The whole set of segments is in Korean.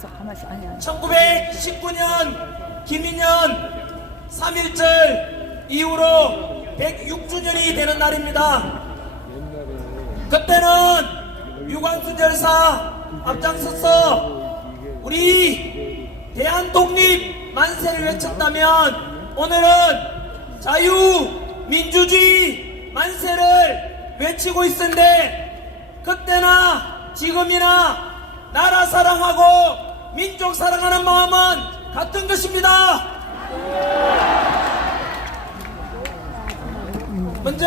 가만있어 아니야. 1919년 김인현 3.1절 이후로 106주년이 되는 날입니다. 그때는 유관순 열사 앞장서서 우리 대한독립 만세를 외쳤다면 오늘은 자유민주주의 만세를 외치고 있는데 그때나 지금이나 나라 사랑하고 민족 사랑하는 마음은 같은 것입니다. 먼저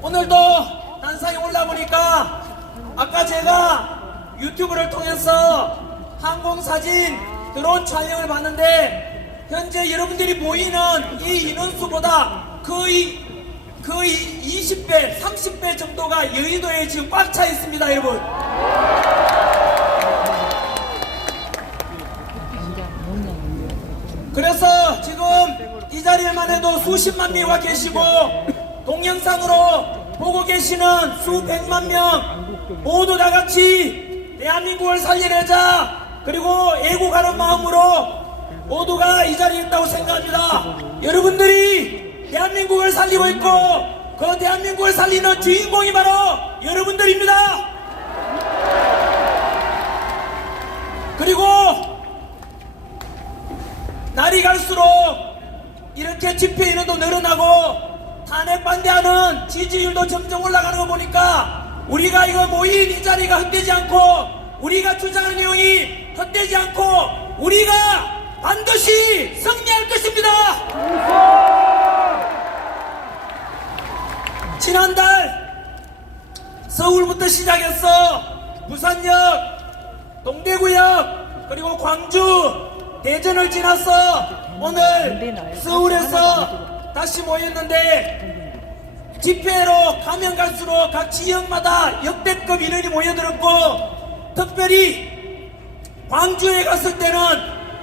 오늘도 단상에 올라보니까 아까 제가 유튜브를 통해서 항공사진 드론 촬영을 봤는데 현재 여러분들이 보이는 이 인원수보다 거의 20배, 30배 정도가 여의도에 지금 꽉 차 있습니다, 여러분. 그래서 지금 이 자리에만 해도 수십만 명이 와 계시고 동영상으로 보고 계시는 수백만 명 모두 다 같이 대한민국을 살려내자 그리고 애국하는 마음으로 모두가 이 자리에 있다고 생각합니다. 여러분들이 대한민국을 살리고 있고 그 대한민국을 살리는 주인공이 바로 여러분들입니다. 그리고 날이 갈수록 이렇게 집회 인원도 늘어나고 탄핵 반대하는 지지율도 점점 올라가는 거 보니까 우리가 이거 모인 이 자리가 헛되지 않고 우리가 주장하는 내용이 헛되지 않고 우리가 반드시 승리할 것입니다. 지난달 서울부터 시작해서 부산역, 동대구역, 그리고 광주, 대전을 지나서 오늘 서울에서 다시 모였는데 집회로 가면 갈수록 각 지역마다 역대급 인원이 모여들었고 특별히 광주에 갔을 때는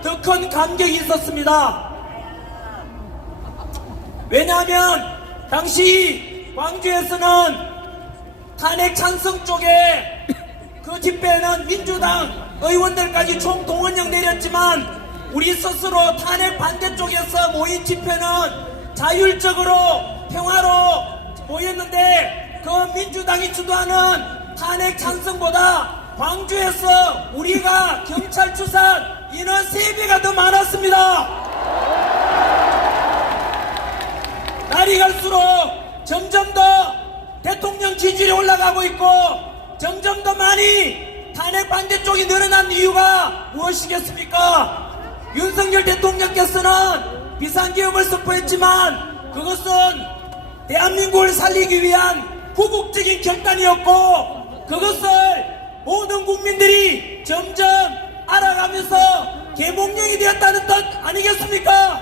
더 큰 감격이 있었습니다. 왜냐하면 당시 광주에서는 탄핵 찬성 쪽에 그 집회에는 민주당 의원들까지 총동원령 내렸지만 우리 스스로 탄핵 반대 쪽에서 모인 집회는 자율적으로 평화로 모였는데 그 민주당이 주도하는 탄핵 찬성보다 광주에서 우리가 경찰 추산 인원 3배가 더 많았습니다. 날이 갈수록 점점 더 대통령 지지율이 올라가고 있고 점점 더 많이 탄핵 반대 쪽이 늘어난 이유가 무엇이겠습니까? 윤석열 대통령께서는 비상계엄을 선포했지만 그것은 대한민국을 살리기 위한 구국적인 결단이었고 그것을 모든 국민들이 점점 알아가면서 계몽령이 되었다는 뜻 아니겠습니까?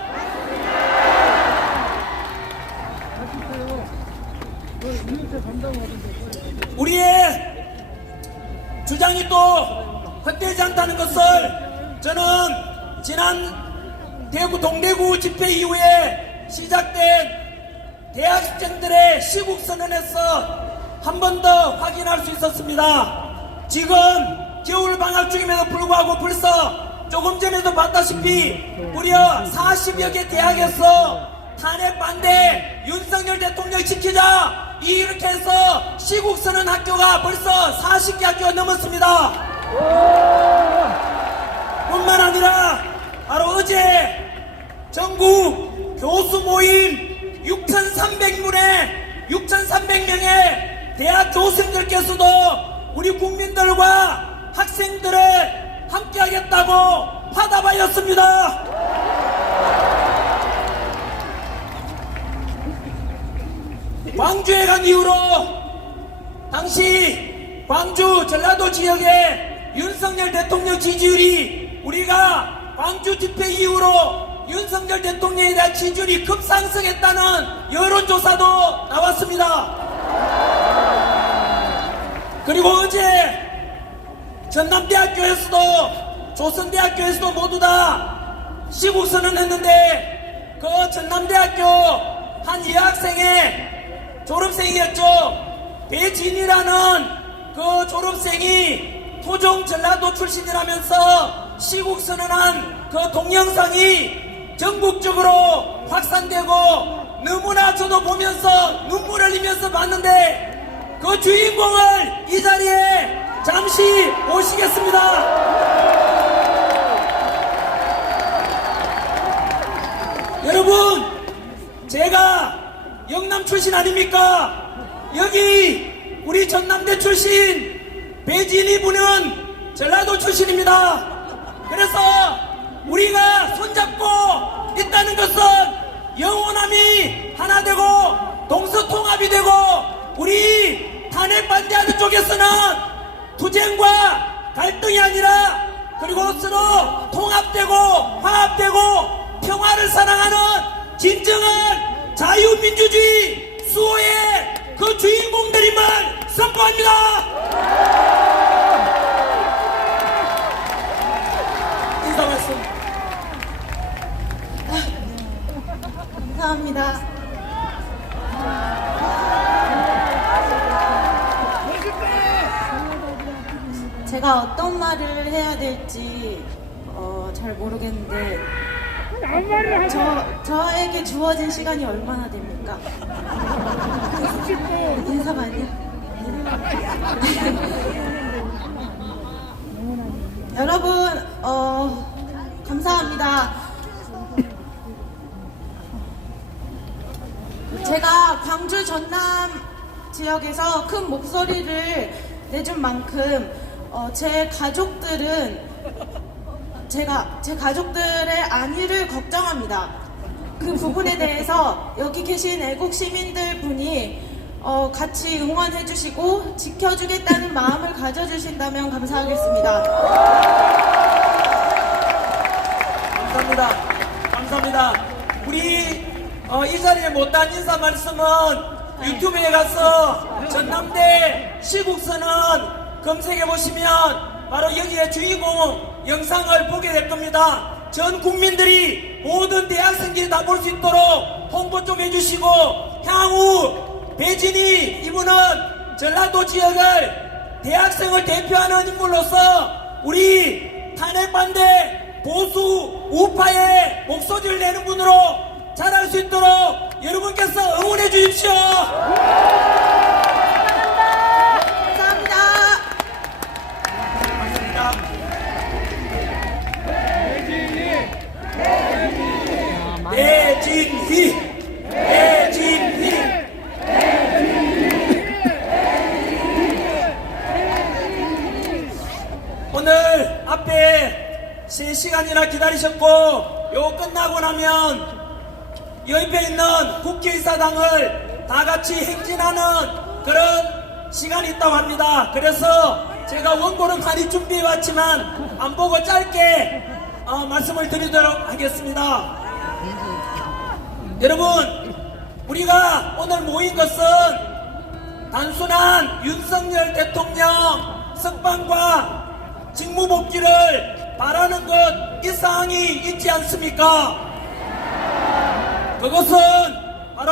우리의 주장이 또 헛되지 않다는 것을 저는 지난 대구 동대구 집회 이후에 시작된 대학생들의 시국선언에서 한 번 더 확인할 수 있었습니다. 지금 겨울방학 중임에도 불구하고 벌써 조금 전에도 봤다시피 무려 40여 개 대학에서 탄핵 반대 윤석열 대통령 지키자 이렇게 해서 시국선언 학교가 벌써 40개 학교가 넘었습니다. 뿐만 아니라 바로 어제 전국 교수 모임 6,300명의 대학 교수님들께서도 우리 국민들과 학생들을 함께하겠다고 화답하였습니다. 광주에 간 이후로 당시 광주 전라도 지역의 윤석열 대통령 지지율이 우리가 광주 집회 이후로 윤석열 대통령에 대한 지지율이 급상승했다는 여론조사도 나왔습니다. 그리고 어제 전남대학교에서도 조선대학교에서도 모두 다 시국선언을 했는데 그 전남대학교 한 여학생의 졸업생이었죠. 배진이라는 그 졸업생이 토종 전라도 출신이라면서 시국 선언한 그 동영상이 전국적으로 확산되고 너무나 저도 보면서 눈물을 흘리면서 봤는데 그 주인공을 이 자리에 잠시 모시겠습니다. 여러분, 제가 영남 출신 아닙니까? 여기 우리 전남대 출신 배진희 분은 전라도 출신입니다. 그래서 우리가 손잡고 있다는 것은 영원함이 하나 되고 동서통합이 되고 우리 탄핵 반대하는 쪽에서는 투쟁과 갈등이 아니라 그리고 서로 통합되고 화합되고 평화를 사랑하는 진정한 자유민주주의 수호의 그 주인공들임을 선포합니다. 인사 말씀. 감사합니다. 제가 어떤 말을 해야 될지 잘 모르겠는데 저에게 주어진 시간이 얼마나 됩니까? 인사가 아니야? 여러분 감사합니다. 제가 광주 전남 지역에서 큰 목소리를 내준 만큼 제 가족들의 안위를 걱정합니다. 그 부분에 대해서 여기 계신 애국 시민들 분이 같이 응원해 주시고 지켜주겠다는 마음을 가져주신다면 감사하겠습니다. 감사합니다. 감사합니다. 우리 이 자리에 못한 인사 말씀은 유튜브에 가서 전남대 시국선언 검색해 보시면 바로 여기에 주인공 영상을 보게 될 겁니다. 전 국민들이 모든 대학생들이 다 볼 수 있도록 홍보 좀 해주시고 향후 배진희 이분은 전라도 지역을 대학생을 대표하는 인물로서 우리 탄핵 반대 보수 우파의 목소리를 내는 분으로 잘할 수 있도록 여러분께서 응원해 주십시오. 배진희 오늘 앞에 3시간이나 기다리셨고 요 끝나고 나면 옆에 있는 국회의사당을 다 같이 행진하는 그런 시간이 있다고 합니다. 그래서 제가 원고는 많이 준비해 왔지만 안 보고 짧게 말씀을 드리도록 하겠습니다. 여러분, 우리가 오늘 모인 것은 단순한 윤석열 대통령 석방과 직무복귀를 바라는 것 이 사항이 있지 않습니까? 그것은 바로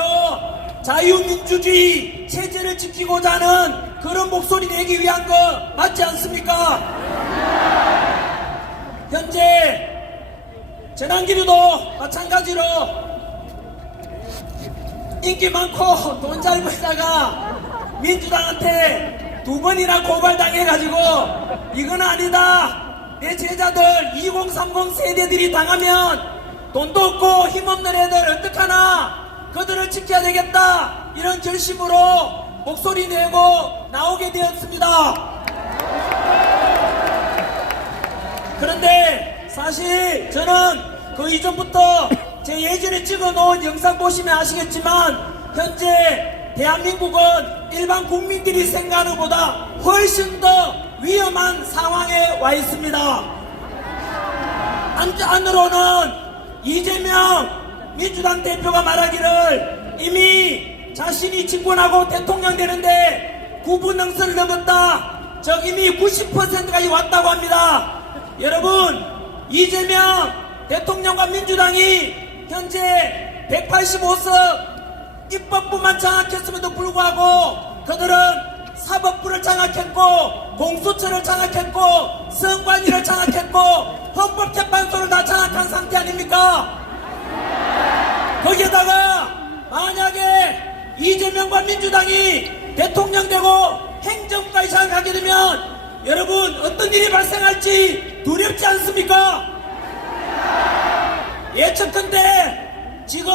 자유민주주의 체제를 지키고자 하는 그런 목소리 내기 위한 것 맞지 않습니까? 현재 전환기류도 마찬가지로 인기 많고 돈 잘 벌다가 민주당한테 2번이나 고발당해가지고 이건 아니다. 내 제자들 2030 세대들이 당하면 돈도 없고 힘없는 애들 어떡하나 그들을 지켜야 되겠다 이런 결심으로 목소리 내고 나오게 되었습니다. 그런데 사실 저는 그 이전부터 제 예전에 찍어놓은 영상 보시면 아시겠지만 현재 대한민국은 일반 국민들이 생각하는 것보다 훨씬 더 위험한 상황에 와 있습니다. 안으로는 이재명 민주당 대표가 말하기를 이미 자신이 집권하고 대통령 되는데 9분 능선을 넘었다. 저 이미 90%까지 왔다고 합니다. 여러분, 이재명 대통령과 민주당이 현재 185석 입법부만 장악했음에도 불구하고 그들은 사법부를 장악했고 공수처를 장악했고 선관위를 장악했고 헌법재판소를 다 장악한 상태 아닙니까? 거기에다가 만약에 이재명과 민주당이 대통령 되고 행정까지 장악하게 되면 여러분 어떤 일이 발생할지 두렵지 않습니까? 예측컨대 지금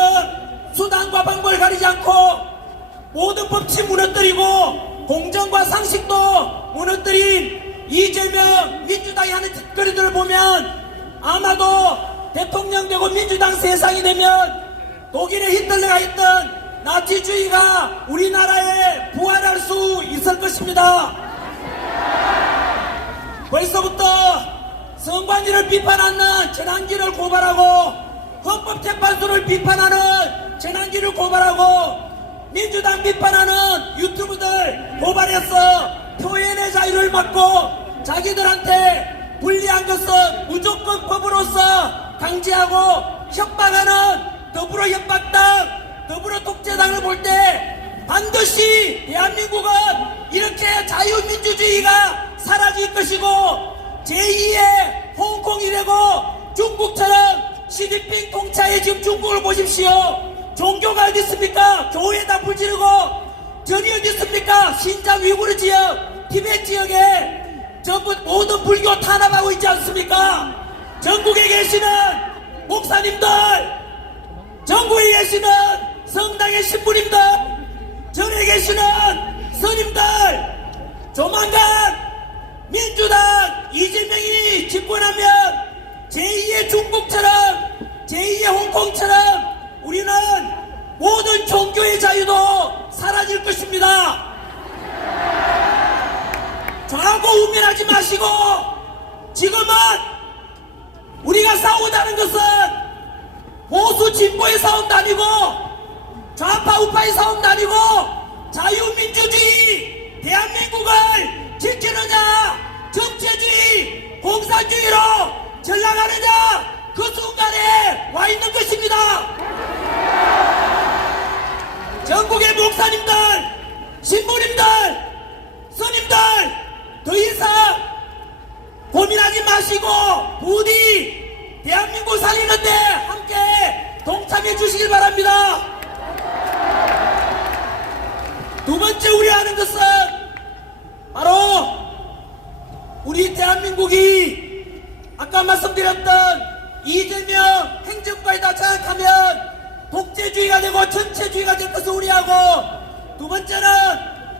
수단과 방법을 가리지 않고 모든 법치 무너뜨리고 공정과 상식도 무너뜨린 이재명 민주당이 하는 짓거리들을 보면 아마도 대통령 되고 민주당 세상이 되면 독일의 히틀러가 했던 나치주의가 우리나라에 부활할 수 있을 것입니다. 벌써부터 선관위를 비판하는 전환기를 고발하고 헌법재판소를 비판하는 전환기를 고발하고 민주당 비판하는 유튜브들 고발해서 표현의 자유를 막고 자기들한테 불리한 것은 무조건 법으로서 강제하고 협박하는 더불어 협박당 더불어 독재당을 볼 때 반드시 대한민국은 이렇게 자유민주주의가 사라질 것이고 제2의 홍콩이 되고 중국처럼 시진핑 통치하에 지금 중국을 보십시오. 종교가 어디 있습니까? 교회에다 불 지르고 전이 어디 있습니까? 신장 위구르 지역, 티베트 지역에 전부 모든 불교 탄압하고 있지 않습니까? 전국에 계시는 목사님들, 전국에 계시는 성당의 신부님들, 전에 계시는 스님들, 조만간 민주당 이재명이 집권하면 제2의 중국처럼 제2의 홍콩처럼 우리는 모든 종교의 자유도 사라질 것입니다. 좌고 우면하지 마시고 지금은 우리가 싸우자는 것은 보수 진보의 싸움도 아니고 좌파 우파의 싸움도 아니고 자유민주주의 대한민국을 지키느냐 전체주의 공산주의로 전락하느냐 그 순간에 와 있는 것입니다. 전국의 목사님들, 신부님들, 스님들 더 이상 고민하지 마시고 부디 대한민국 살리는데 함께 동참해 주시길 바랍니다. 두 번째 우려하는 것은 바로 우리 대한민국이 아까 말씀드렸던 이재명 행정부에다 장악하면 독재주의가 되고 전체주의가 될 것을 우려하고 두 번째는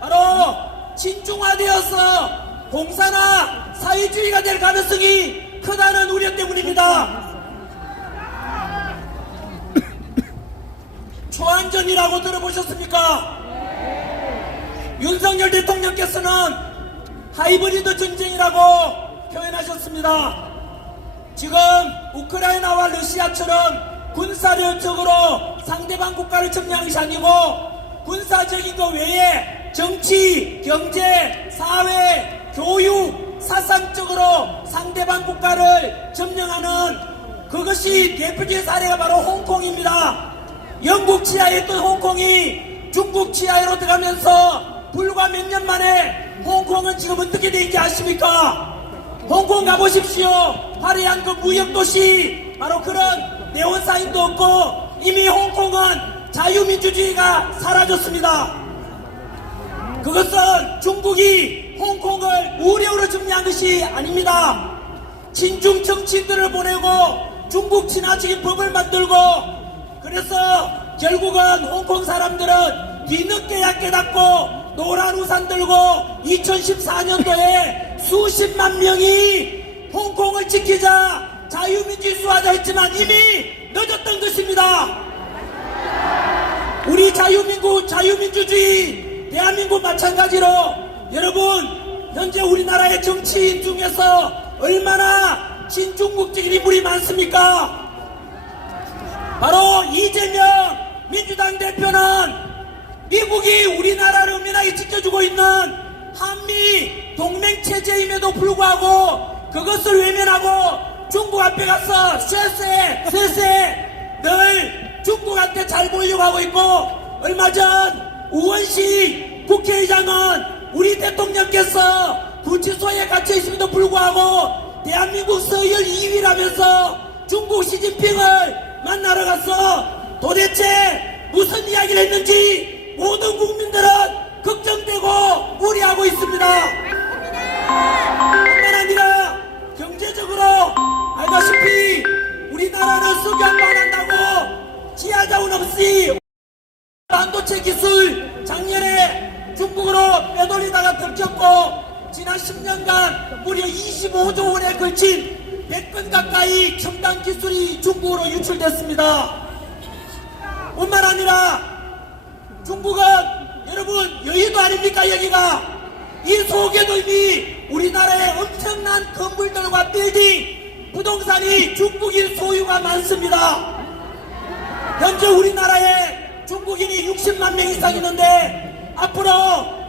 바로 친중화되어서 공산화 사회주의가 될 가능성이 크다는 우려 때문입니다. 초안전이라고 들어보셨습니까? 윤석열 대통령께서는 하이브리드 전쟁이라고 표현하셨습니다. 지금 우크라이나와 러시아처럼 군사력적으로 상대방 국가를 점령하는 것이 아니고 군사적인 것 외에 정치, 경제, 사회, 교육, 사상적으로 상대방 국가를 점령하는 그것이 대표적인 사례가 바로 홍콩입니다. 영국 치하에 있던 홍콩이 중국 치하로 들어가면서 불과 몇 년 만에 홍콩은 지금 어떻게 되는지 아십니까? 홍콩 가보십시오. 화려한 그 무역도시 바로 그런 네온사인도 없고 이미 홍콩은 자유민주주의가 사라졌습니다. 그것은 중국이 홍콩을 우력으로 점령한 것이 아닙니다. 친중 정치인들을 보내고 중국 친화적인 법을 만들고 그래서 결국은 홍콩 사람들은 뒤늦게야 깨닫고 노란 우산 들고 2014년도에 수십만 명이 홍콩을 지키자 자유민주주의 수하자 했지만 이미 늦었던 것입니다. 우리 자유민주주의 대한민국 마찬가지로 여러분 현재 우리나라의 정치인 중에서 얼마나 친중국적인 인물이 많습니까? 바로 이재명 민주당 대표는 미국이 우리나라를 은밀하게 지켜주고 있는 한미 동맹체제임에도 불구하고 그것을 외면하고 중국 앞에 가서 쎄쎄 늘 중국한테 잘 보이려고 하고 있고 얼마 전 우원식 국회의장은 우리 대통령께서 구치소에 갇혀 있음에도 불구하고 대한민국 서열 2위라면서 중국 시진핑을 만나러 갔어. 도대체 무슨 이야기를 했는지 모든 국민들은 걱정되고 우려하고 있습니다. 뿐만 아니라 경제적으로 알다시피 우리나라는 석유한방 한다고 지하자원 없이 반도체 기술 작년에 중국으로 빼돌리다가 들켰고 지난 10년간 무려 25조 원에 걸친 100건 가까이 첨단 기술이 중국으로 유출됐습니다. 뿐만 아니라 중국은 여러분 여의도 아닙니까? 여기가 이 속에도 이미 우리나라의 엄청난 건물들과 빌딩 부동산이 중국인 소유가 많습니다. 현재 우리나라에 중국인이 60만 명 이상 있는데 앞으로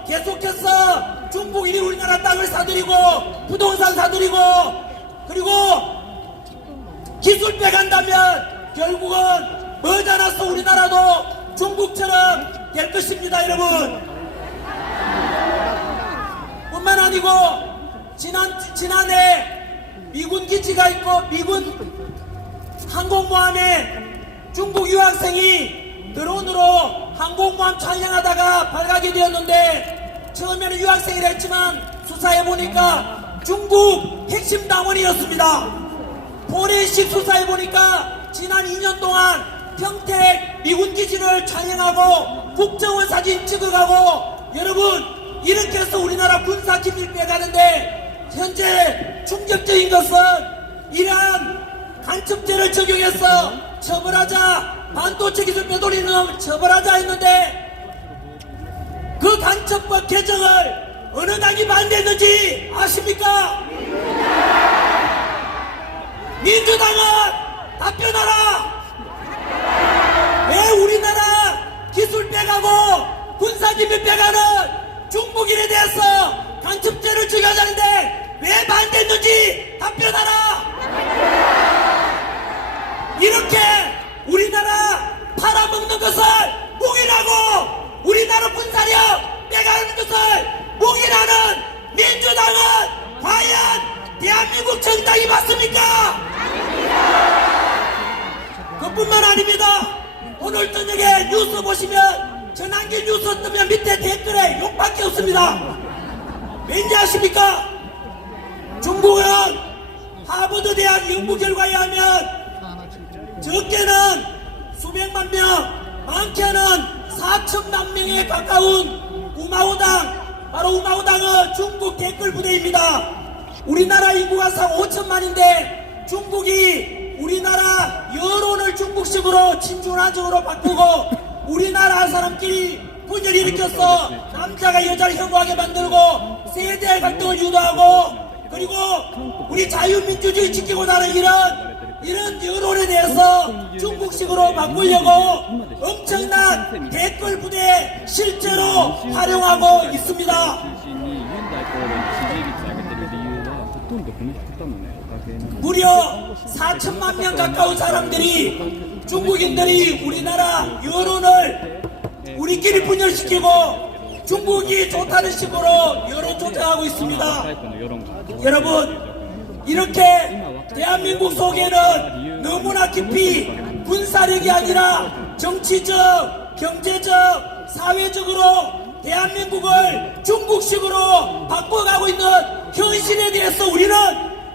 계속해서 중국인이 우리나라 땅을 사들이고 부동산 사들이고 그리고 기술 빼간다면 결국은 머지않아서 우리나라도 중국처럼 될 것입니다. 여러분 뿐만 아니고 지난해 미군 기지가 있고 미군 항공모함에 중국 유학생이 드론으로 항공모함 촬영하다가 발각이 되었는데 처음에는 유학생이라 했지만 수사해보니까 중국 핵심 당원이었습니다. 포렌식 수사해보니까 지난 2년 동안 평택 미군 기지를 촬영하고 국정원 사진 찍어가고 여러분 이렇게 해서 우리나라 군사 기밀 빼가는데 현재 충격적인 것은 이러한 간첩죄를 적용해서 처벌하자 반도체 기술 빼돌리는 놈 처벌하자 했는데 그 간첩법 개정을 어느 당이 반대했는지 아십니까? 민주당은 답변하라. 왜 우리나라 기술 빼가고 군사기밀 빼가는 중국인에 대해서 간첩죄를 적용하자는데 왜 반대했는지 답변하라. 이렇게 우리나라 팔아먹는 것을 묵인하고 우리나라 군사력 빼가는 것을 묵인하는 민주당은 과연 대한민국 정당이 맞습니까? 그뿐만 아닙니다. 오늘 저녁에 뉴스 보시면 전환기 뉴스 뜨면 밑에 댓글에 욕밖에 없습니다. 왠지 아십니까? 중국은 하버드 대학 연구 결과에 하면 적게는 수백만 명, 많게는 4천만 명에 가까운 우마오당, 바로 우마오당은 중국 댓글 부대입니다. 우리나라 인구가 5천만인데 중국이 우리나라 여론을 중국식으로 친중화적으로 바꾸고 우리나라 사람끼리 분열을 일으켜서 남자가 여자를 혐오하게 만들고 세대 갈등을 유도하고 그리고 우리 자유민주주의 지키고 나는 이런 여론에 대해서 중국식으로 바꾸려고 엄청난 댓글 부대 실제로 활용하고 있습니다. 무려 4천만 명 가까운 사람들이 중국인들이 우리나라 여론을 우리끼리 분열시키고 중국이 좋다는 식으로 여론 조작하고 있습니다. 여러분 이렇게 대한민국 속에는 너무나 깊이 군사력이 아니라 정치적, 경제적, 사회적으로 대한민국을 중국식으로 바꿔가고 있는 현실에 대해서 우리는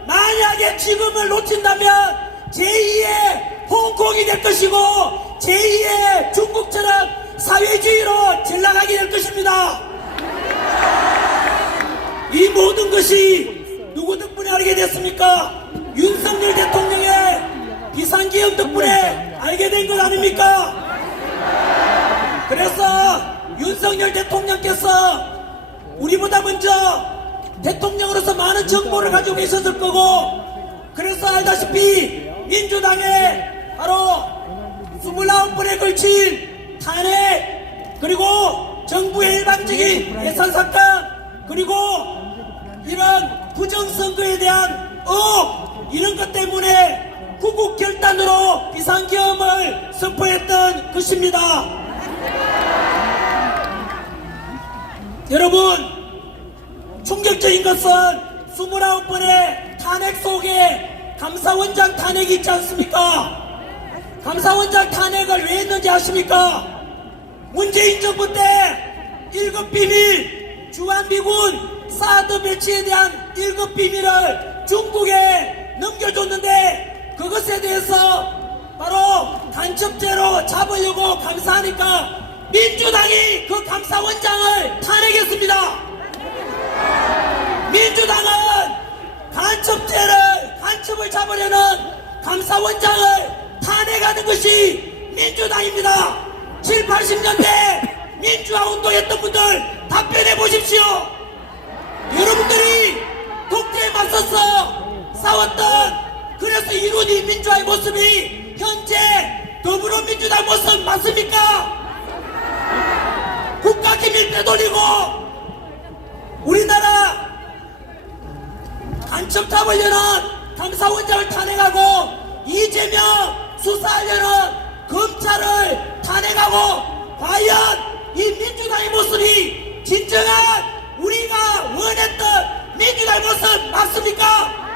만약에 지금을 놓친다면 제2의 홍콩이 될 것이고 제2의 중국처럼 사회주의로 전락하게 될 것입니다. 이 모든 것이 누구 덕분에 알게 됐습니까? 윤석열 대통령의 비상계엄 덕분에 알게 된 것 아닙니까? 그래서 윤석열 대통령께서 우리보다 먼저 대통령으로서 많은 정보를 가지고 계셨을 거고 그래서 알다시피 민주당의 바로 29번에 걸친 탄핵 그리고 정부의 일방적인 예산 삭감 그리고 이런 부정선거에 대한 의혹 이런 것 때문에 구국 결단으로 비상계엄을 선포했던 것입니다. 여러분 충격적인 것은 29번의 탄핵 속에 감사원장 탄핵이 있지 않습니까? 감사원장 탄핵을 왜 했는지 아십니까? 문재인 정부 때 1급 비밀 주한미군 사드 배치에 대한 1급 비밀을 중국에 넘겨줬는데 그것에 대해서 바로 간첩죄로 잡으려고 감사하니까 민주당이 그 감사원장을 탄핵했습니다. 민주당은 간첩을 잡으려는 감사원장을 탄핵하는 것이 민주당입니다. 7, 80년대 민주화 운동했던 분들 답변해 보십시오. 여러분들이 독재에 맞서서 싸웠던 그래서 이룬 이 민주화의 모습이 현재 더불어민주당 모습 맞습니까? 국가 기밀 빼돌리고 우리나라 간첩 잡으려는 감사원장을 탄핵하고 이재명 수사하려는 검찰을 탄핵하고 과연 이 민주당의 모습이 진정한 우리가 원했던 민주당의 모습 맞습니까?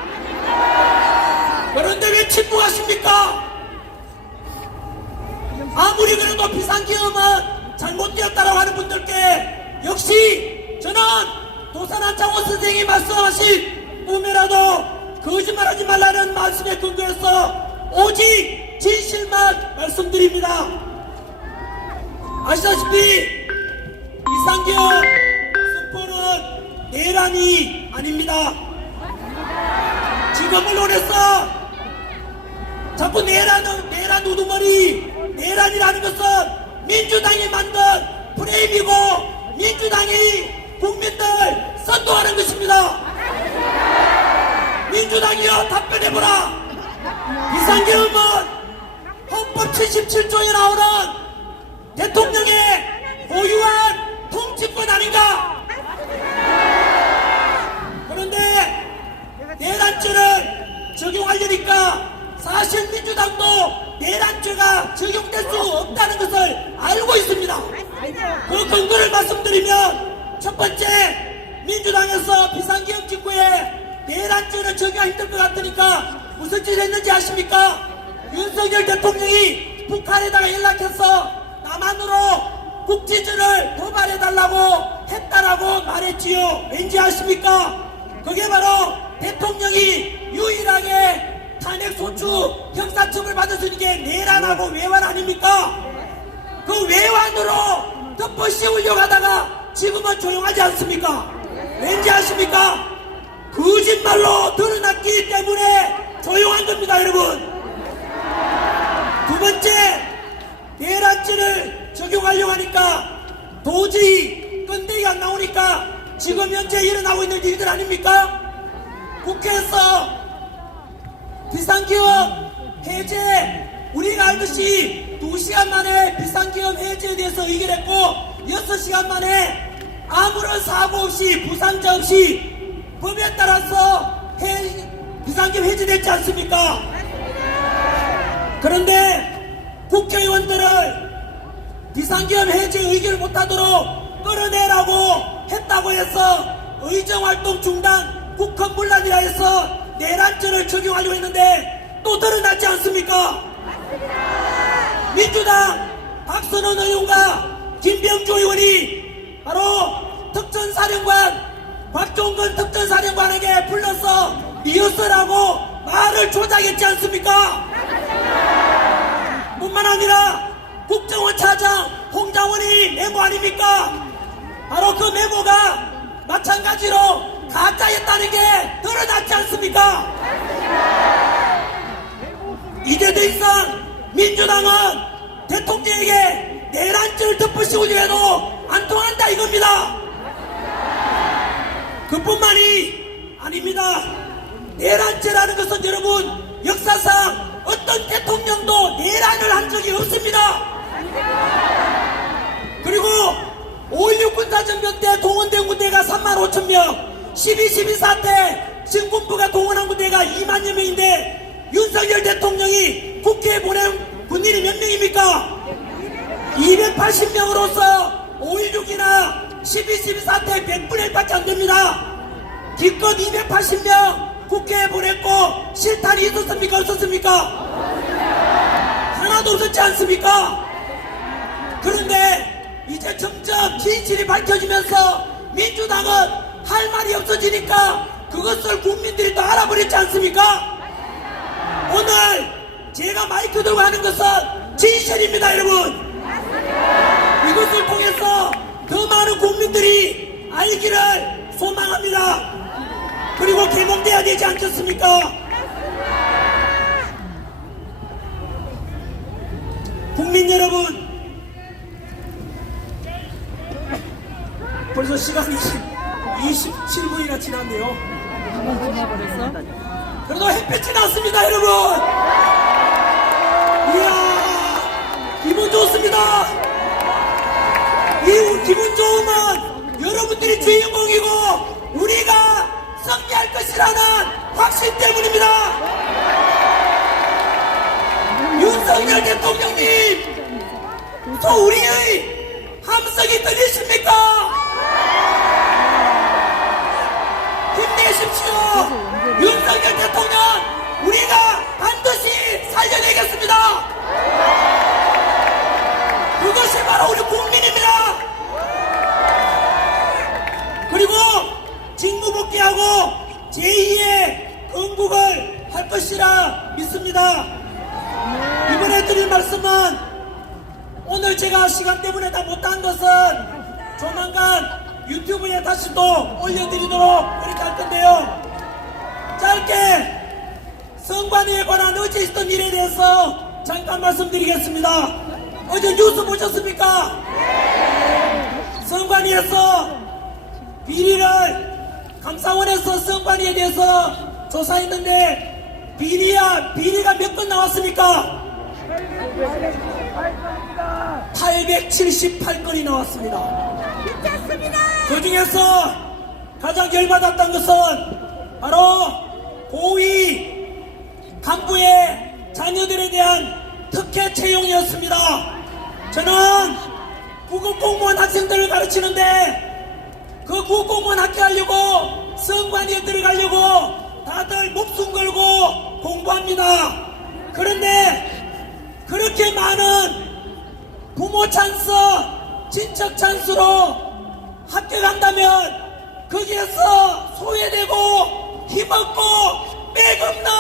그런데 왜 침묵하십니까? 아무리 그래도 비상계엄은 잘못되었다고 하는 분들께 역시 저는 도산한 장원 선생님이 말씀하신 꿈이라도 거짓말하지 말라는 말씀에 근거해서 오직 진실만 말씀드립니다. 아시다시피 비상계엄 선포는 내란이 아닙니다. 지금 언론에서 자꾸 내란 우두머리 내란이라는 것은 민주당이 만든 프레임이고 민주당이 국민들 선동하는 것입니다. 민주당이여 답변해보라. 비상계엄은 헌법 77조에 나오는 대통령의 고유한 통치권 아닌가? 그런데 내란죄를 적용하려니까 사실 민주당도 내란죄가 적용될 수 없다는 것을 알고 있습니다. 그 근거를 말씀드리면 첫 번째, 민주당에서 비상계엄 직후에 내란죄를 적용하기 힘들 것 같으니까 무슨 짓을 했는지 아십니까? 윤석열 대통령이 북한에다가 연락해서 남한으로 국지주를 도발해달라고 했다라고 말했지요. 왠지 아십니까? 그게 바로 대통령이 유일하게 탄핵소추 형사처벌 받았으니 게 내란하고 외환 아닙니까? 그 외환으로 덮어 씌우려고 하다가 지금은 조용하지 않습니까? 왠지 아십니까? 거짓말로 드러났기 때문에 조용한 겁니다, 여러분. 두 번째, 내란죄를 적용하려고 하니까 도저히 끈데기가 안 나오니까 지금 현재 일어나고 있는 일들 아닙니까? 국회에서 비상계엄 해제, 우리가 알듯이 2시간 만에 비상계엄 해제에 대해서 의결했고 6시간 만에 아무런 사고 없이 부상자 없이 법에 따라서 비상계엄 해제됐지 않습니까? 그런데 국회의원들을 비상계엄 해제 의결을 못하도록 끌어내라고 했다고 해서 의정활동 중단, 국헌문란이라 해서 내란죄를 적용하려고 했는데 또 드러났지 않습니까? 민주당 박선원 의원과 김병주 의원이 바로 특전사령관 박종근 특전사령관에게 불러서 리허설하고 말을 조작했지 않습니까? 뿐만 아니라 국정원 차장 홍장원이 메모 아닙니까? 바로 그 메모가 마찬가지로 가짜였다는 게 드러났지 않습니까? 이제 더 이상 민주당은 대통령에게 내란죄를 덮으시고자 해도 안 통한다 이겁니다. 그뿐만이 아닙니다. 내란죄라는 것은 여러분 역사상 어떤 대통령도 내란을 한 적이 없습니다. 그리고 5.16 군사정변 때 동원된 군대가 35,000명, 12.12 사태 신군부가 동원한 군대가 2만여 명인데 윤석열 대통령이 국회에 보낸 군인이 몇 명입니까? 280명으로서 5.16이나 12.12 사태 100분의 1밖에 안 됩니다. 기껏 280명 국회에 보냈고 실탄이 있었습니까? 없었습니까? 하나도 없었지 않습니까? 그런데 이제 점점 진실이 밝혀지면서 민주당은 할 말이 없어지니까 그것을 국민들이 또 알아버렸지 않습니까? 오늘 제가 마이크 들고 하는 것은 진실입니다, 여러분. 이것을 통해서 더 많은 국민들이 알기를 소망합니다. 그리고 개몽돼야 되지 않겠습니까? 국민 여러분, 벌써 시간이 27분이나 지났네요. 그래도 햇빛이 났습니다, 여러분. 이야, 기분 좋습니다. 이 기분 좋음은 여러분들이 주인공이고 우리가 승리할 것이라는 확신 때문입니다. 윤석열 대통령님, 또 우리의 함성이 들리십니까? 힘내십시오. 윤석열 대통령, 우리가 반드시 살려내겠습니다. 그것이 바로 우리 국민입니다. 그리고 직무복귀하고 제2의 건국을 할 것이라 믿습니다. 이번에 드릴 말씀은 오늘 제가 시간 때문에 다 못한 것은 조만간 유튜브에 다시 또 올려드리도록 그렇게 할 건데요. 짧게 선관위에 관한 어제 있었던 일에 대해서 잠깐 말씀드리겠습니다. 어제 뉴스 보셨습니까? 선관위에서 비리를 감사원에서 선관위에 대해서 조사했는데 비리가 몇 건 나왔습니까? 878건이 나왔습니다. 그 중에서 가장 열받았던 것은 바로 고위 간부의 자녀들에 대한 특혜 채용이었습니다. 저는 구급공무원 학생들을 가르치는데 그 구급공무원 합격하려고 선관위에 들어가려고 다들 목숨 걸고 공부합니다. 그런데 그렇게 많은 부모 찬스, 친척 찬스로 합격한다면 거기에서 소외되고 힘없고 빼없는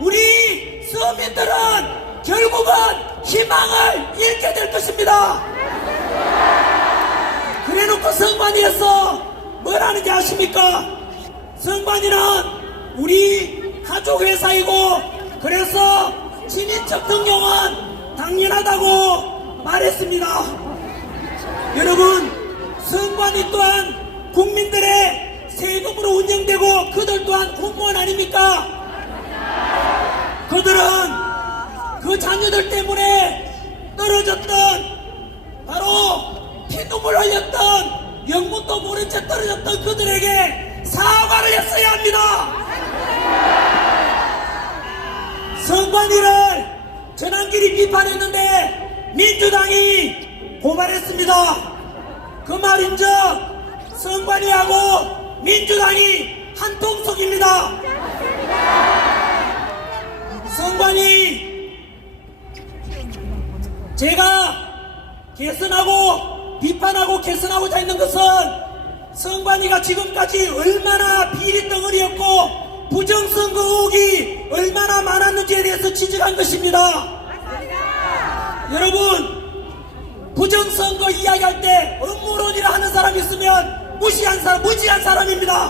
우리 서민들은 결국은 희망을 잃게 될 것입니다. 그래놓고 선관위에서 뭘 하는지 아십니까? 선관위는 우리 가족회사이고 그래서 친인척 등용은 당연하다고 말했습니다. 여러분, 선관위 또한 국민들의 세금으로 운영되고 그들 또한 공무원 아닙니까? 그들은 그 자녀들 때문에 떨어졌던 바로 피눈물 흘렸던 영문도 모른 채 떨어졌던 그들에게 사과를 했어야 합니다. 선관위를 전환길이 비판했는데 민주당이 고발했습니다. 그 말인즉 선관위하고 민주당이 한 통속입니다. 선관위 제가 개선하고 비판하고 개선하고자 했는 것은 선관위가 지금까지 얼마나 비리 덩어리였고 부정선거 의혹이 얼마나 많았는지에 대해서 지적한 것입니다. 여러분, 부정선거 이야기할 때 음모론이라 하는 사람이 있으면 무지한 사람입니다.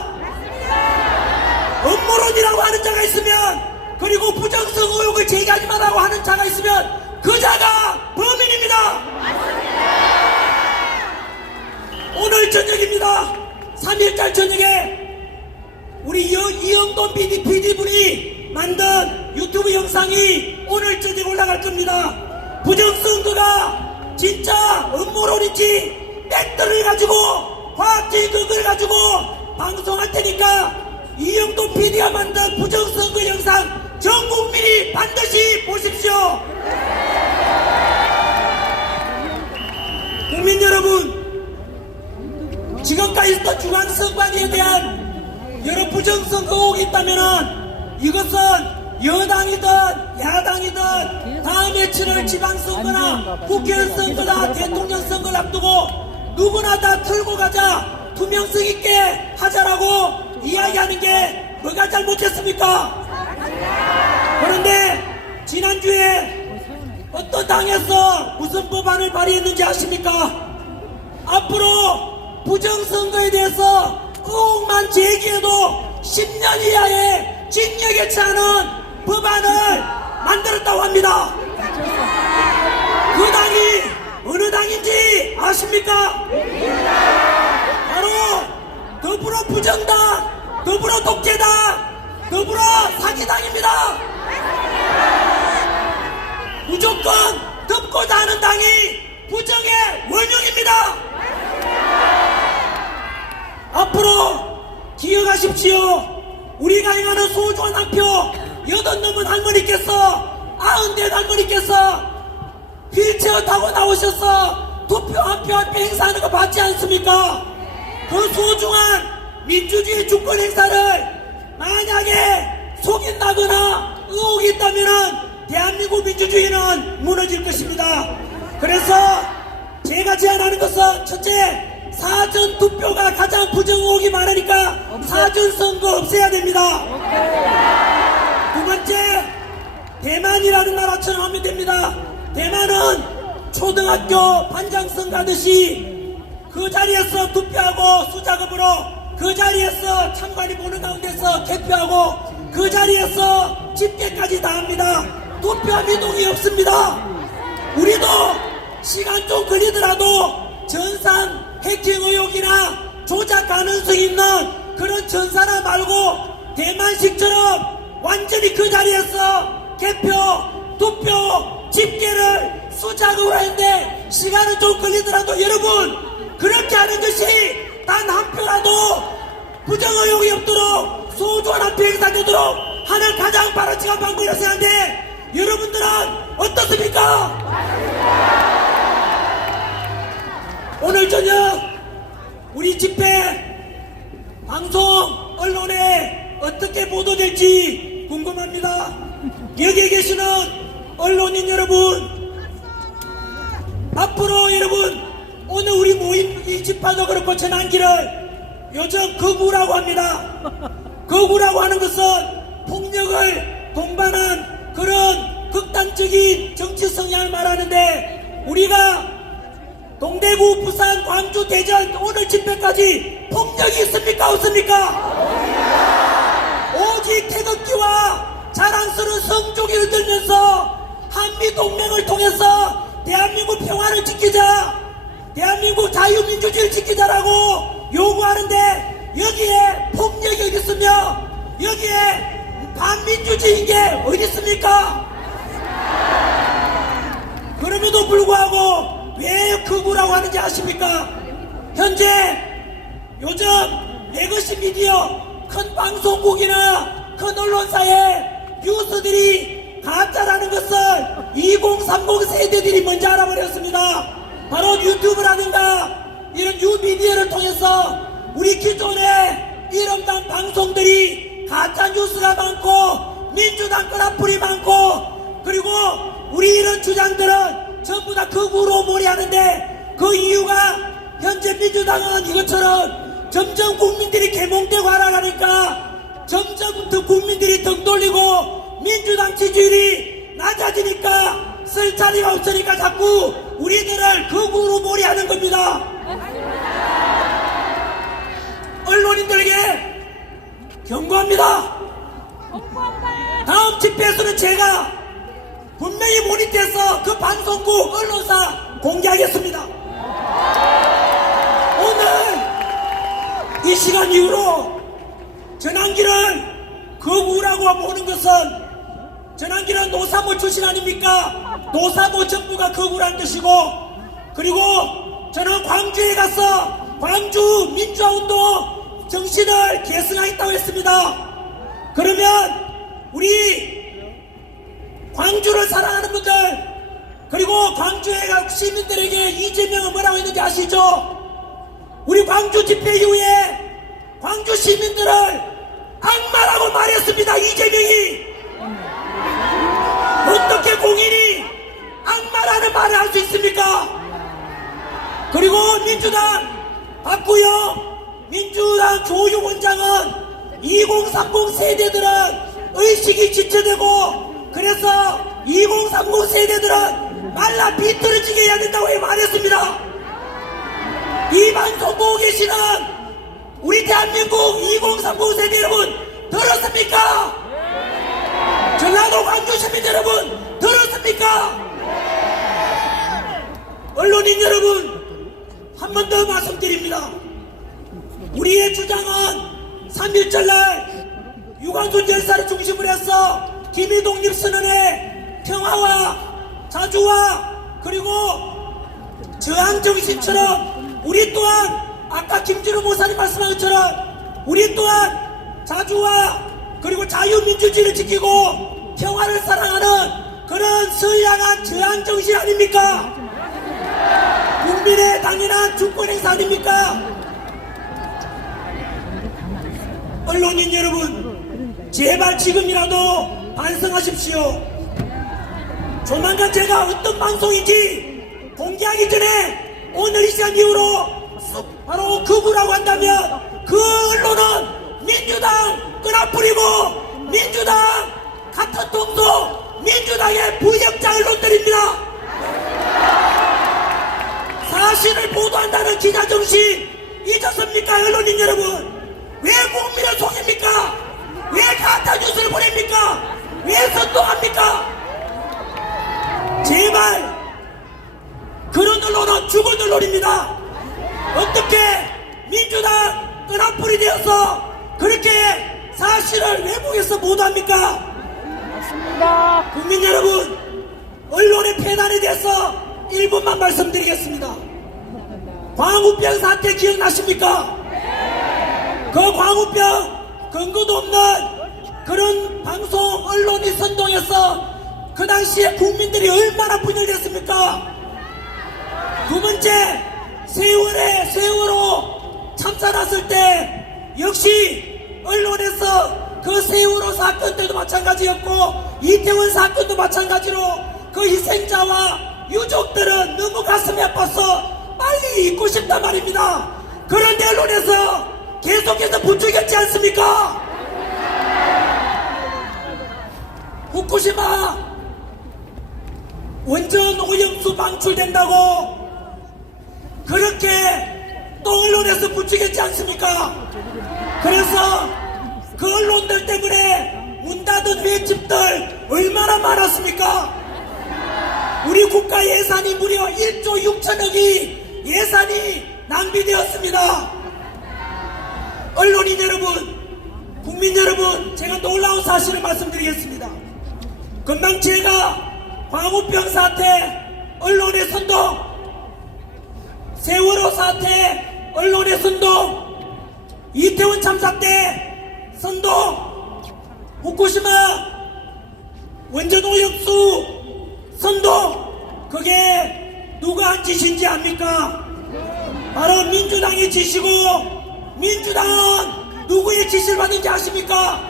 음모론이라고 하는 자가 있으면 그리고 부정선거 의혹을 제기하지 말라고 하는 자가 있으면 그 자가 범인입니다. 오늘 저녁입니다. 3일달 저녁에 우리 이영돈 PD분이 만든 유튜브 영상이 오늘 저녁에 올라갈 겁니다. 부정선거가 진짜 음모론인지 팩트를 가지고 과학적인 가지고 방송할 테니까 이영돈 PD가 만든 부정선거 영상 전 국민이 반드시 보십시오. 국민 여러분, 지금까지 있었던 중앙선관위에 대한 여러 부정선거 의혹이 있다면은 이것은 여당이든 야당이든 다음에 치를 지방선거나 국회의원 선거나 대통령 선거를 앞두고 누구나 다 털고 가자, 투명성 있게 하자라고 이야기하는 게 뭐가 잘못했습니까? 그런데 지난주에 어떤 당에서 무슨 법안을 발의했는지 아십니까? 앞으로 부정선거에 대해서 의혹만 제기해도 10년 이하의 징역에 처하는 법안을 만들었다고 합니다. 그 당이 어느 당인지 아십니까? 바로 더불어 부정당, 더불어 독재당, 더불어 사기당입니다. 무조건 덮고자 하는 당이 부정의 원흉입니다. 앞으로 기억하십시오. 우리가 행하는 소중한 한 표, 80 넘은 할머니께서, 90대 할머니께서 휠체어 타고 나오셔서 투표 한 표 한 표 행사하는 거 맞지 않습니까? 그 소중한 민주주의 주권 행사를 만약에 속인다거나 의혹이 있다면 대한민국 민주주의는 무너질 것입니다. 그래서 제가 제안하는 것은 첫째, 사전 투표가 가장 부정 의혹이 많으니까 사전 선거 없애야 됩니다. 두 번째, 대만이라는 나라처럼 하면 됩니다. 대만은 초등학교 반장 선거 하듯이 그 자리에서 투표하고 수작업으로 그 자리에서 참관이 보는 가운데서 개표하고 그 자리에서 집계까지 다 합니다. 투표함 이동이 없습니다. 우리도 시간 좀 걸리더라도 전산 해킹 의혹이나 조작 가능성이 있는 그런 전사나 말고 대만식처럼 완전히 그 자리에서 개표, 투표, 집계를 수작업으로 했는데 시간은 좀 걸리더라도 여러분 그렇게 하는 것이 단 한 표라도 부정 의혹이 없도록 소중한 한 표 행사되도록 하는 가장 바람직한 방법이라고 생각하는데 여러분들은 어떻습니까? 오늘 저녁 우리 집회 방송 언론에 어떻게 보도될지 궁금합니다. 여기에 계시는 언론인 여러분, 앞으로 여러분 오늘 우리 모임 이 집회도 그렇고 전환기를 요즘 거구라고 합니다. 거구라고 하는 것은 폭력을 동반한 그런 극단적인 정치 성향을 말하는데 우리가 동대구, 부산, 광주, 대전 오늘 집회까지 폭력이 있습니까? 없습니까? 오직 태극기와 자랑스러운 성조기를 들면서 한미동맹을 통해서 대한민국 평화를 지키자, 대한민국 자유민주주의를 지키자라고 요구하는데 여기에 폭력이 어디 있으며 여기에 반민주주의인 게 어디 있습니까? 그럼에도 불구하고 왜 극우라고 하는지 아십니까? 현재 요즘 레거시 미디어 큰 방송국이나 큰 언론사의 뉴스들이 가짜라는 것을 2030 세대들이 먼저 알아버렸습니다. 바로 유튜브라든가 이런 뉴미디어를 통해서 우리 기존의 이름단 방송들이 가짜 뉴스가 많고 민주당 끄라풀이 많고 그리고 우리 이런 주장들은 전부 다 극우로 몰이하는데 그 이유가 현재 민주당은 이것처럼 점점 국민들이 개몽되고 알아가니까 점점 더 국민들이 등 돌리고 민주당 지지율이 낮아지니까 쓸 자리가 없으니까 자꾸 우리들을 극우로 몰이하는 겁니다. 언론인들에게 경고합니다. 다음 집회에서는 제가 분명히 모니터해서 그 방송국 언론사 공개하겠습니다. 오늘 이 시간 이후로 전환기를 극우라고 보는 것은 전환기는 노사모 출신 아닙니까? 노사모 전부가 극우란 뜻이고 그리고 저는 광주에 가서 광주 민주화운동 정신을 계승하겠다고 했습니다. 그러면 우리 광주를 사랑하는 분들 그리고 광주에 간 시민들에게 이재명은 뭐라고 했는지 아시죠? 우리 광주 집회 이후에 광주 시민들을 아닙니까? 이재명이 어떻게 공인이 악마라는 말을 할 수 있습니까? 그리고 민주당 박구영 민주당 교육원장은 2030 세대들은 의식이 지체되고 그래서 2030 세대들은 말라 비틀어지게 해야 된다고 말했습니다. 이 방송 보고 계시는 우리 대한민국 2030 세대 여러분 들었습니까? 전라도 광주 시민 여러분 들었습니까? 언론인 여러분 한 번 더 말씀드립니다. 우리의 주장은 3.1절날 유관순 열사를 중심으로 해서 김희독립 선언의 평화와 자주와 그리고 저항정신처럼 우리 또한 아까 김준호 목사님 말씀한 것처럼 우리 또한 자주와 그리고 자유민주주의를 지키고 평화를 사랑하는 그런 선량한 저항정신 아닙니까? 국민의 당연한 주권행사 아닙니까? 언론인 여러분 제발 지금이라도 반성하십시오. 조만간 제가 어떤 방송인지 공개하기 전에 오늘 이 시간 이후로 바로 극우라고 한다면 그 언론은 민주당 끈앞부리고 민주당 같은 동도 민주당의 부역자 언론들입니다. 사실을 보도한다는 기자정신 잊었습니까? 언론인 여러분 왜 국민을 속입니까? 왜 가짜뉴스를 보냅니까? 왜 선동합니까? 제발 그런 언론은 죽은 언론입니다. 어떻게 민주당 끈앞불이 되어서 그렇게 사실을 외국에서 보도합니까? 맞습니다. 국민 여러분 언론의 폐단에 대해서 1분만 말씀드리겠습니다. 광우병 사태 기억나십니까? 그 광우병 근거도 없는 그런 방송 언론이 선동해서 그 당시에 국민들이 얼마나 분열됐습니까? 두 번째 세월호 참사 났을 때 역시 언론에서 그 세월호 사건 때도 마찬가지였고 이태원 사건도 마찬가지로 그 희생자와 유족들은 너무 가슴이 아파서 빨리 잊고 싶단 말입니다. 그런데 언론에서 계속해서 부추겼지 않습니까? 후쿠시마 원전 오염수 방출된다고 그렇게 또 언론에서 부추겼지 않습니까? 그래서 그 언론들 때문에 문 닫은 횟집들 얼마나 많았습니까? 우리 국가 예산이 무려 1조 6천억이 예산이 낭비되었습니다. 언론인 여러분, 국민 여러분, 제가 놀라운 사실을 말씀드리겠습니다. 금방 제가 광우병 사태, 언론의 선동, 세월호 사태, 언론의 선동, 이태원 참사 때 선동, 후쿠시마 원전 오염수 선동, 그게 누가 한 짓인지 압니까? 바로 민주당의 짓이고 민주당은 누구의 지시를 받는지 아십니까?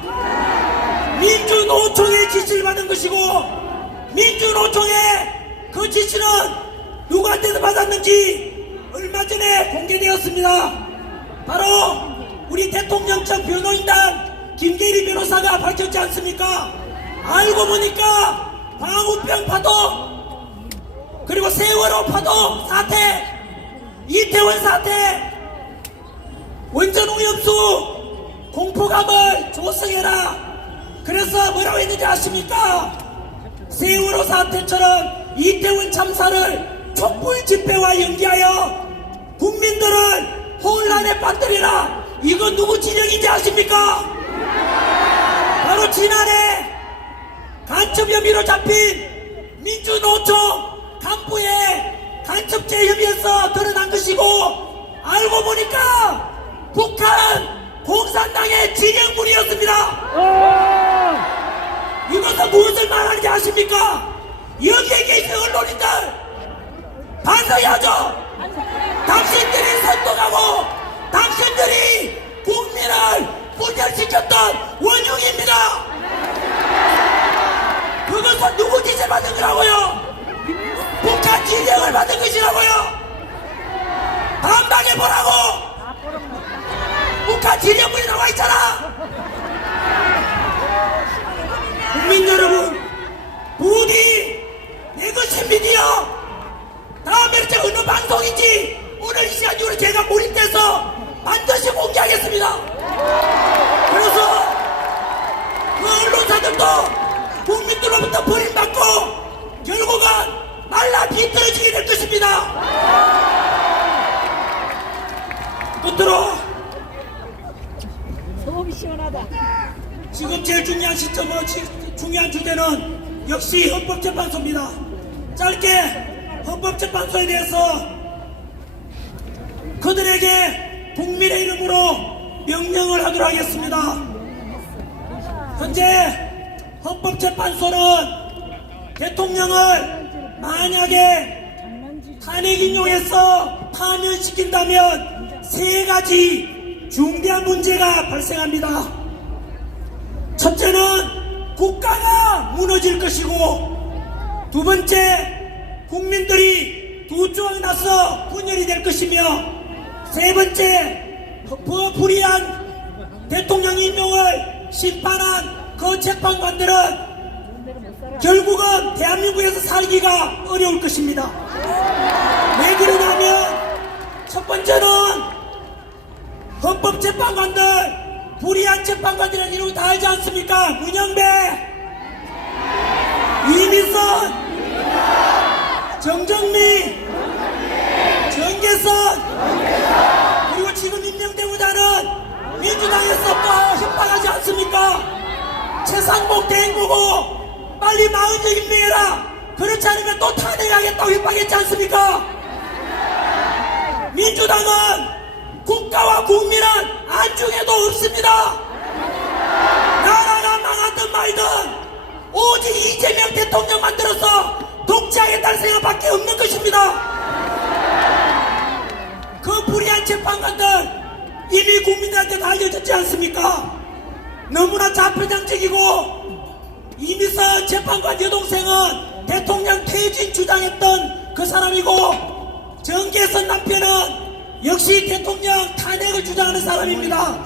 민주노총의 지시를 받은 것이고 민주노총의 그 지시는 누구한테서 받았는지 얼마 전에 공개되었습니다. 바로 우리 대통령청 변호인단 김계리 변호사가 밝혔지 않습니까? 알고 보니까 광우병 파동 그리고 세월호 파동 사태 이태원 사태 원전 오염수 공포감을 조성해라. 그래서 뭐라고 했는지 아십니까? 세월호 사태처럼 이태원 참사를 촛불 집회와 연기하여 국민들을 혼란에 빠뜨리라. 이건 누구 진영인지 아십니까? 바로 지난해 간첩 혐의로 잡힌 민주노총 간부의 간첩죄 혐의에서 드러난 것이고 알고 보니까 북한 공산당의 진영물이었습니다. 이것은 무엇을 말하는지 아십니까? 여기에 계신 언론인들 반성해야죠. 당신들이 선동하고 당신들이 국민을 분열시켰던 원흉입니다. 북한에서 누구 짓을 받은 거라고요? 북한 지령을 받은 것이라고요? 반박해 보라고! 북한 지령문이 나와 있잖아! 국민 여러분, 부디 내 것이 미디어 다음에 제 어느 방송인지 오늘 이 시간 이후로 제가 몰입돼서 반드시 공개하겠습니다. 그래서 그 언론사들도 국민들로부터 버림받고 결국은 말라 비틀어지게 될 것입니다. 끝으로 속이 시원하다. 지금 제일 중요한 시점은 중요한 주제는 역시 헌법재판소입니다. 짧게 헌법재판소에 대해서 그들에게 국민의 이름으로 명령을 하도록 하겠습니다. 현재 헌법재판소는 대통령을 만약에 탄핵 인용해서 파면시킨다면 세 가지 중대한 문제가 발생합니다. 첫째는 국가가 무너질 것이고, 두 번째 국민들이 두 조각 나서 분열이 될 것이며, 세 번째 불이한 대통령 임명을 심판한 그 재판관들은 결국은 대한민국에서 살기가 어려울 것입니다. 왜 그러냐면 첫 번째는 헌법재판관들, 불의한 재판관들이라는 이름 다 알지 않습니까? 문영배, 이민선, 정정미, 정계선, 그리고 지금 임명되고자는 민주당에서 또 협박하지 않습니까? 최상복 대행보고 빨리 마흔적 임명해라. 그렇지 않으면 또 탄핵하겠다고 협박했지 않습니까? 민주당은 국가와 국민은 안중에도 없습니다. 나라가 망하든 말든 오직 이재명 대통령 만들어서 독재하겠다는 생각밖에 없는 것입니다. 그 불의한 재판관들 이미 국민들한테 다 알려졌지 않습니까? 너무나 좌표장적이고, 이미선 재판관 여동생은 대통령 퇴진 주장했던 그 사람이고, 정계선 남편은 역시 대통령 탄핵을 주장하는 사람입니다.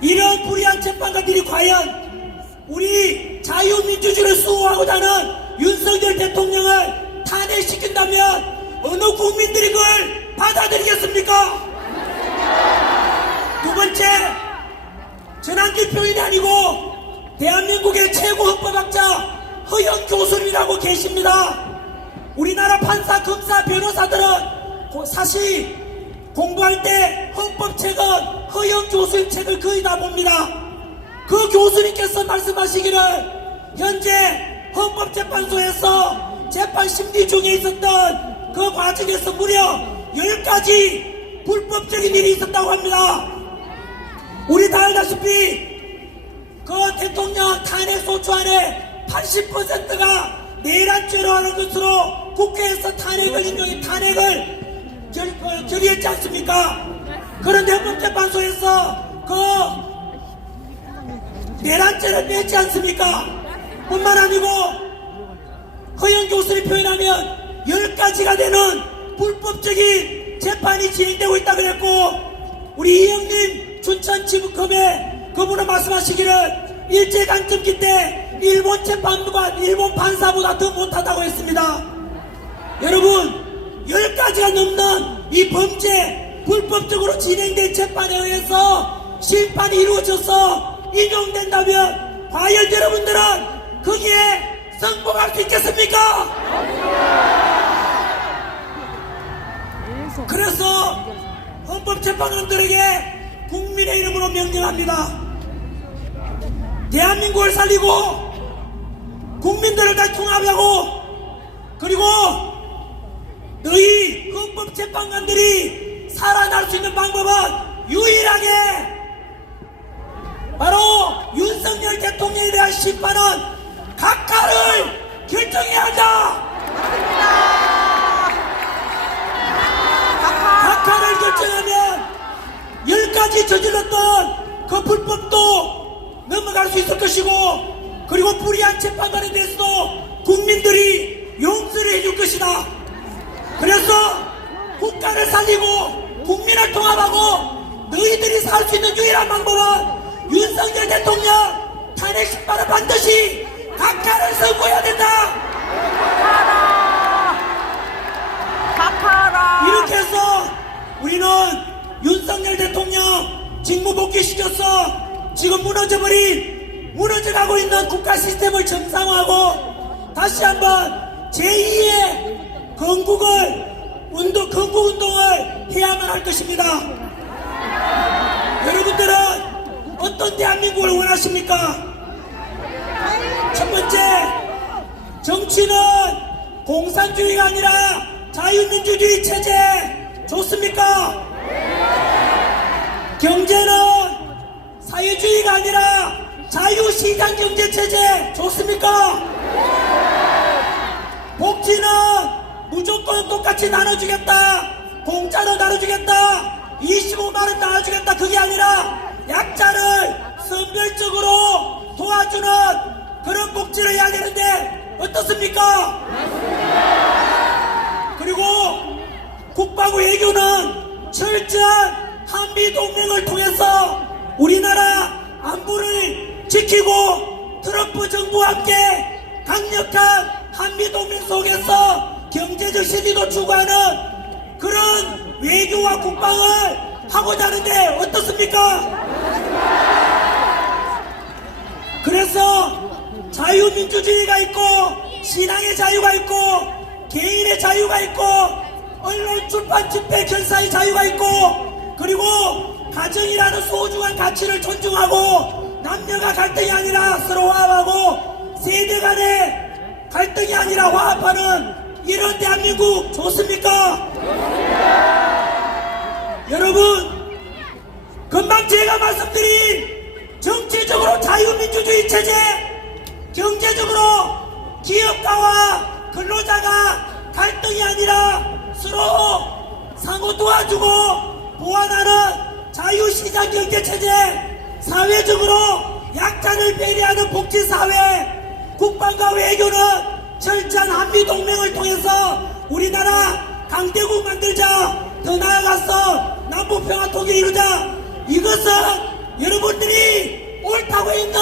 이런 불의한 재판관들이 과연 우리 자유민주주의를 수호하고자 하는 윤석열 대통령을 탄핵시킨다면 어느 국민들이 그걸 받아들이겠습니까? 두 번째, 전환기 표현이 아니고 대한민국의 최고 헌법학자 허영 교수님이라고 계십니다. 우리나라 판사, 검사, 변호사들은 사실 공부할 때 헌법책은 허영 교수님 책을 거의 다 봅니다. 그 교수님께서 말씀하시기를 현재 헌법재판소에서 재판 심리 중에 있었던 그 과정에서 무려 10가지 불법적인 일이 있었다고 합니다. 우리 다 알다시피 그 대통령 탄핵 소추안의 80%가 내란죄로 하는 것으로 국회에서 탄핵을 인용해 탄핵을 결의했지 않습니까? 그런데 헌법재판소에서 그 내란죄를 뺐지 않습니까? 뿐만 아니고 허영 교수님 표현하면 10가지가 되는 불법적인 재판이 진행되고 있다 그랬고, 우리 이영님 춘천지법검에 그분은 말씀하시기를 일제강점기 때 일본 재판관, 일본 판사보다 더 못하다고 했습니다. 여러분, 10가지가 넘는 이 범죄, 불법적으로 진행된 재판에 의해서 심판이 이루어져서 인용된다면 과연 여러분들은 거기에 승복할 수 있겠습니까? 그래서 헌법재판관들에게 국민의 이름으로 명령합니다. 대한민국을 살리고 국민들을 다 통합하고, 그리고 너희 헌법재판관들이 살아날 수 있는 방법은 유일하게 바로 윤석열 대통령에 대한 심판은 각하를 결정해야 한다. 각하를 결정하면 10가지 저질렀던 그 불법도 넘어갈 수 있을 것이고, 그리고 불의한 재판관에 대해서도 국민들이 용서를 해줄 것이다. 그래서 국가를 살리고 국민을 통합하고 너희들이 살 수 있는 유일한 방법은 윤석열 대통령 탄핵 심판은 반드시 각하를 선고해야 된다. 각하라. 이렇게 해서 우리는 윤석열 대통령 직무 복귀시켜서 지금 무너져가고 있는 국가 시스템을 정상화하고 다시 한번 제2의 건국 운동을 해야만 할 것입니다. 여러분들은 어떤 대한민국을 원하십니까? 첫 번째, 정치는 공산주의가 아니라 자유민주주의 체제 좋습니까? 경제는 사회주의가 아니라 자유시장 경제 체제 좋습니까? 복지는 무조건 똑같이 나눠주겠다, 공짜로 나눠주겠다, 25만원 나눠주겠다, 그게 아니라 약자를 선별적으로 도와주는 그런 복지를 해야 되는데 어떻습니까? 그리고 국방부 외교는 철저한 한미동맹을 통해서 우리나라 안보를 지키고 트럼프 정부와 함께 강력한 한미동맹 속에서 경제적 실리도 추구하는 그런 외교와 국방을 하고자 하는데 어떻습니까? 그래서 자유민주주의가 있고 신앙의 자유가 있고 개인의 자유가 있고 언론 출판 집회 결사의 자유가 있고 그리고 가정이라는 소중한 가치를 존중하고 남녀가 갈등이 아니라 서로 화합하고 세대 간의 갈등이 아니라 화합하는 이런 대한민국 좋습니까? 여러분, 금방 제가 말씀드린 정치적으로 자유민주주의 체제, 경제적으로 기업가와 근로자가 갈등이 아니라 서로 상호 도와주고 보완하는 자유시장 경제체제, 사회적으로 약자를 배려하는 복지사회, 국방과 외교는 철저한 한미동맹을 통해서 우리나라 강대국 만들자, 더 나아가서 남북평화통일 이루자. 이것은 여러분들이 옳다고 있는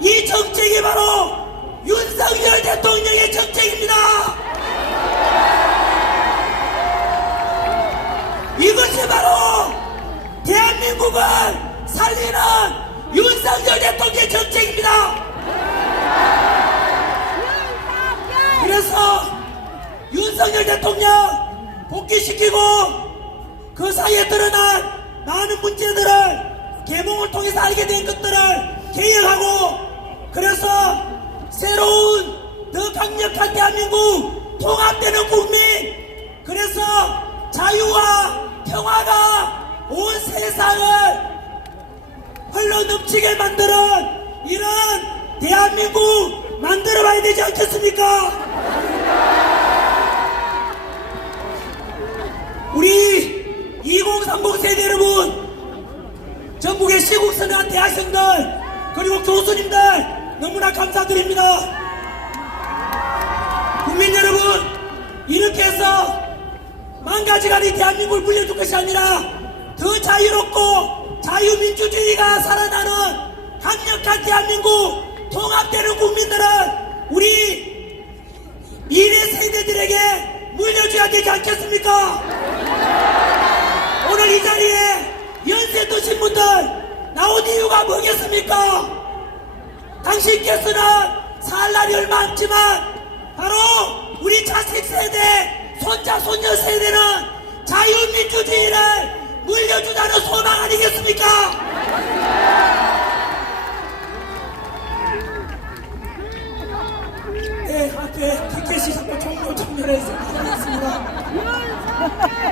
이 정책이 바로 윤석열 대통령의 정책입니다. 이것이 바로 대한민국을 살리는 윤석열 대통령의 정책입니다. 그래서 윤석열 대통령 복귀시키고 그 사이에 드러난 많은 문제들을 계몽을 통해서 알게 된 것들을 개혁하고 그래서 새로운 더 강력한 대한민국 통합되는 국민 그래서 자유와 평화가 온 세상을 흘러넘치게 만드는 이런 대한민국 만들어봐야 되지 않겠습니까? 우리 2030 세대 여러분, 전국의 시국선언한 대학생들 그리고 교수님들 너무나 감사드립니다. 국민 여러분, 이렇게 해서 망가져가는 이 대한민국을 물려줄 것이 아니라 더 자유롭고 자유민주주의가 살아나는 강력한 대한민국 통합되는 국민들은 우리 미래 세대들에게 물려줘야 되지 않겠습니까? 오늘 이 자리에 연세 드신 분들 나온 이유가 뭐겠습니까? 당신께서는 살 날이 얼마 없지만 바로 우리 자식 세대, 손자, 손녀 세대는 자유민주주의를 물려주자는 소망 아니겠습니까? 네, 학교에 티켓이 자꾸 종료 청렬해서 고생했습니다.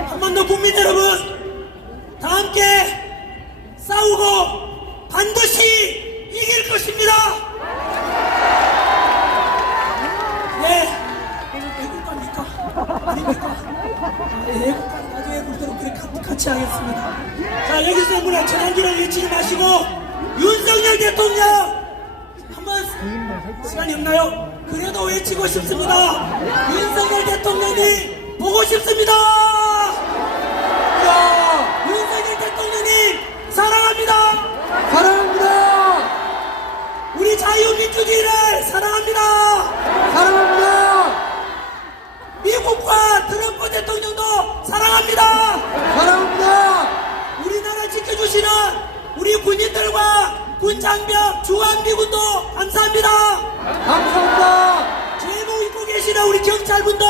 한 번 더 국민 여러분, 다 함께 싸우고 반드시 이길 것입니다. 네, 애국가입니까? 아닙니까? 네, 애국가는 나중에 애국대로 그래 같이 하겠습니다. 자, 여기서 문화 전환기를 외치지 마시고 윤석열 대통령 한번 시간이 없나요? 그래도 외치고 싶습니다. 윤석열 대통령이 보고 싶습니다. 윤석열 대통령님 사랑합니다. 사랑합니다. 우리 자유민주주의를 사랑합니다. 사랑합니다. 미국과 트럼프 대통령도 사랑합니다. 사랑합니다. 우리나라 지켜주시는 우리 군인들과 군장병 주한미군도 감사합니다. 감사합니다. 제복 입고 계시는 우리 경찰분들,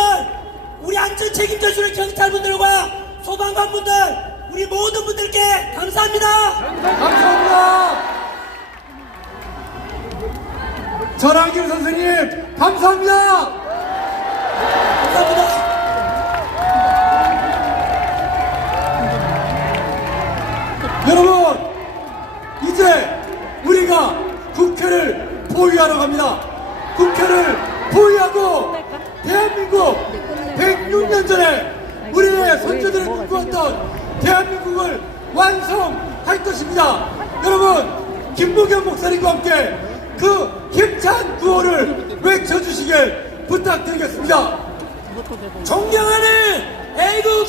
우리 안전 책임져 주는 경찰분들과 소방관분들, 우리 모든 분들께 감사합니다. 감사합니다. 전학규 선생님, 감사합니다. 감사합니다. 여러분, 이제 우리가 국회를 포위하러 갑니다. 국회를 포위하고 대한민국 106년 전에 우리의 선조들이 꿈꾸었던 대한민국을 완성할 것입니다. 여러분, 김무겸 목사님과 함께 그 힘찬 구호를 외쳐주시길 부탁드리겠습니다. 존경하는 애국